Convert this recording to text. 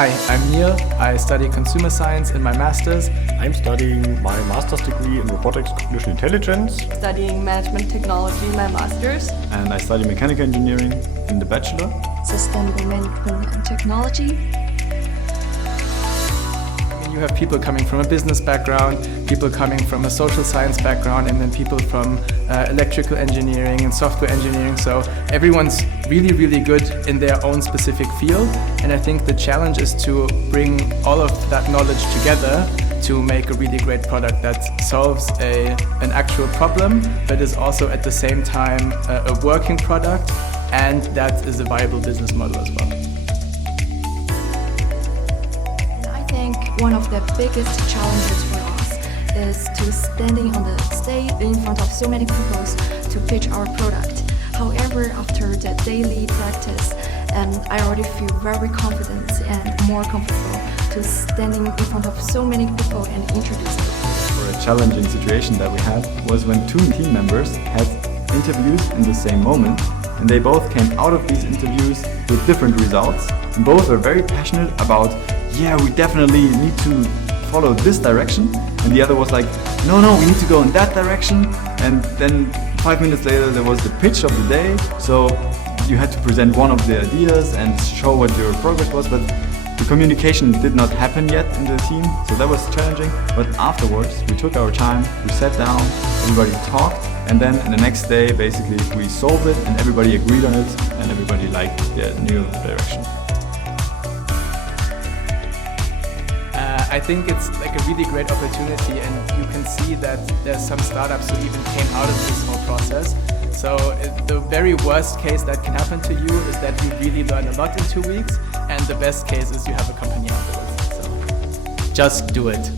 Hi, I'm Neil. I study consumer science in my master's. I'm studying my master's degree in robotics cognition intelligence. Studying management technology in my master's. And I study mechanical engineering in the bachelor. Sustainable management and technology. You have people coming from a business background, people coming from a social science background, and then people from electrical engineering and software engineering. So everyone's really, really good in their own specific field. And I think the challenge is to bring all of that knowledge together to make a really great product that solves an actual problem, but is also at the same time a working product, and that is a viable business model as well. One of the biggest challenges for us is to standing on the stage in front of so many people to pitch our product. However, after the daily practice, I already feel very confident and more comfortable to standing in front of so many people and introduce them. A challenging situation that we had was when two team members had interviews in the same moment, and they both came out of these interviews with different results. And both are very passionate about, yeah, we definitely need to follow this direction, and the other was like, no, we need to go in that direction. And then 5 minutes later there was the pitch of the day, so you had to present one of the ideas and show what your progress was, but the communication did not happen yet in the team, so that was challenging. But afterwards we took our time, we sat down, everybody talked, and then the next day basically we solved it and everybody agreed on it and everybody liked the new direction. I think it's like a really great opportunity, and you can see that there's some startups who even came out of this whole process. So the very worst case that can happen to you is that you really learn a lot in 2 weeks, and the best case is you have a company afterwards. So just do it.